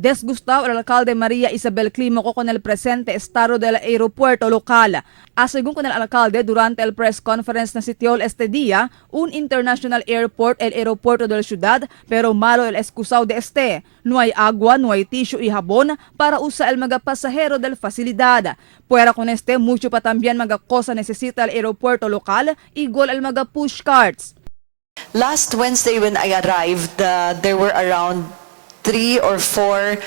Desgustado el alcalde María Isabel Climoco con el presente estado del aeropuerto local. Según con el alcalde, durante el press conference na sitió este día, un international airport, el aeropuerto de la ciudad, pero malo el excusado de este. No hay agua, no hay tissue y jabón para usar el mga pasajero del facilidad. Fuera con este, mucho pa también mga cosa necesita el aeropuerto local, igual el mga push carts. Last Wednesday when I arrived, there were around 3 or 4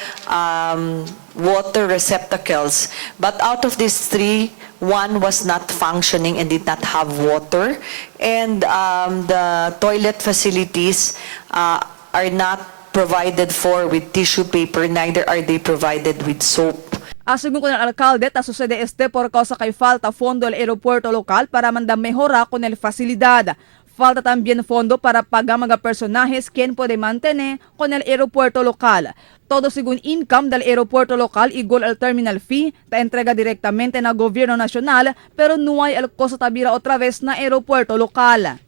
water receptacles. But out of these 3, 1 was not functioning and did not have water. And the toilet facilities are not provided for with tissue paper, neither are they provided with soap. Según con el alcalde, sucede este por causa que falta fondo el aeropuerto local para mandar mejorar con el facilidad. Falta también fondo para pagar mga personajes quien puede mantener con el aeropuerto local. Todo según income del aeropuerto local igual al terminal fee, ta entrega directamente na gobierno nacional, pero no hay el costo tabira otra vez na aeropuerto local.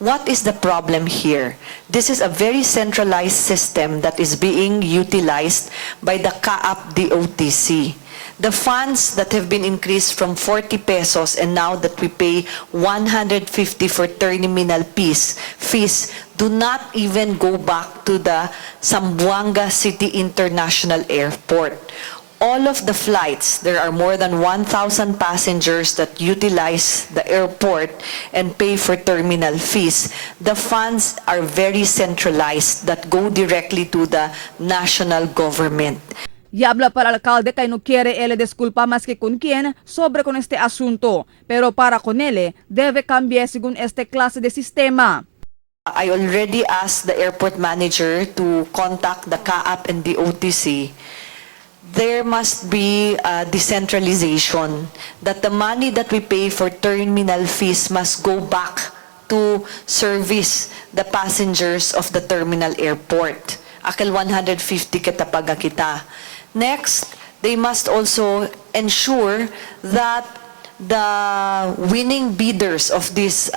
What is the problem here? This is a very centralized system that is being utilized by the CAAP DOTC. The funds that have been increased from 40 pesos and now that we pay 150 for terminal fees do not even go back to the Zamboanga City International Airport. All of the flights, there are more than 1,000 passengers that utilize the airport and pay for terminal fees. The funds are very centralized that go directly to the national government. Y habla para el alcalde que no quiere él disculpa más que con quien sobre con este asunto, pero para con él debe cambiar según este clase de sistema. I already asked the airport manager to contact the CAAP and the OTC. There must be a decentralization, that the money that we pay for terminal fees must go back to service the passengers of the terminal airport. Akil 150 katapaga kita. Next, they must also ensure that the winning bidders of these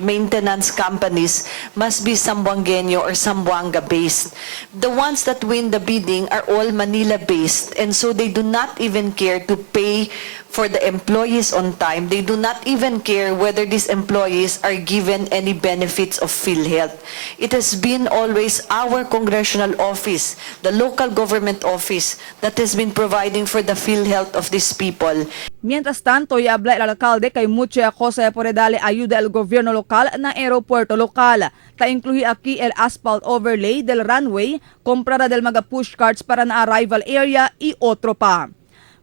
maintenance companies must be Zamboangueño or Zamboanga-based. The ones that win the bidding are all Manila-based, and so they do not even care to pay for the employees on time. They do not even care whether these employees are given any benefits of PhilHealth. It has been always our congressional office, the local government office, that has been providing for the PhilHealth of these people. Mientras tanto, y habla el alcalde que hay mucha cosa por darle ayuda al gobierno local na aeropuerto local. Ta incluye aquí el asphalt overlay del runway, comprada del mga push carts para na arrival area y otro pa.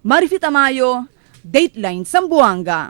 Marifita Mayo, Dateline Zamboanga.